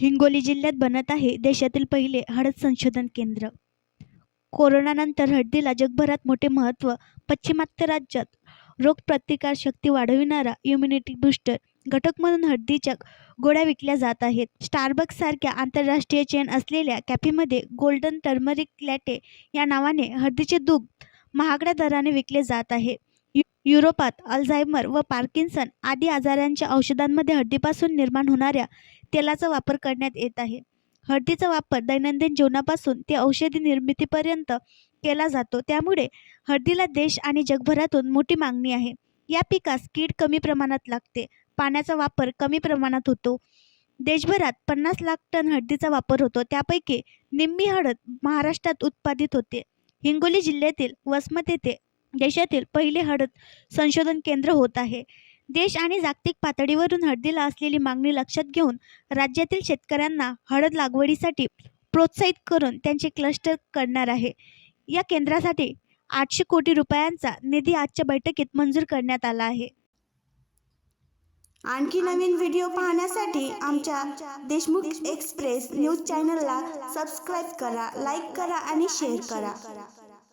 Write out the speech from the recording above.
हिंगोली जिल्ह्यात बनत आहे देशातील पहिले हळद संशोधन केंद्र. कोरोनानंतर हळदीला जगभरात मोठे महत्त्व. पाश्चिमात्य राज्यात रोगप्रतिकारशक्ती वाढविणारा इम्युनिटी बूस्टर घटक म्हणून हळदीच्या गोळ्या विकल्या जात आहेत. स्टारबक्स सारख्या आंतरराष्ट्रीय चेन असलेल्या कॅफेमध्ये गोल्डन टर्मरिक लॅटे या नावाने हळदीचे दूध महागड्या दराने विकले जात आहे. युरोपात अल्झायमर व पार्किन्सन आदी आजारांच्या औषधांमध्ये हळदीपासून निर्माण होणाऱ्या तेलाचा वापर करण्यात येत आहे. हळदीचा वापर दैनंदिन जीवनापासून ते औषधी निर्मितीपर्यंत केला जातो. त्यामुळे हळदीला देश आणि जगभरातून मोठी मागणी आहे. या पिकास कीड कमी प्रमाणात लागते. पाण्याचा वापर कमी प्रमाणात होतो. देशभरात 50 लाख टन हळदीचा वापर होतो. त्यापैकी निम्मी हळद महाराष्ट्रात उत्पादित होते. हिंगोली जिल्ह्यातील वसमत येथे देशातील पहिले हळद संशोधन केंद्र होत आहे. देश आणि जागतिक पातळीवरून हळदीला असलेली मागणी लक्षात घेऊन राज्यातील शेतकऱ्यांना हळद लागवडीसाठी प्रोत्साहित करून त्यांचे क्लस्टर करणार आहे. या केंद्रासाठी 800 कोटी रुपयांचा निधी आजच्या बैठकीत मंजूर करण्यात आला आहे. आणखी नवीन व्हिडिओ पाहण्यासाठी आमच्या देशमुख एक्सप्रेस न्यूज चॅनलला सबस्क्राईब करा, लाईक करा आणि शेअर करा.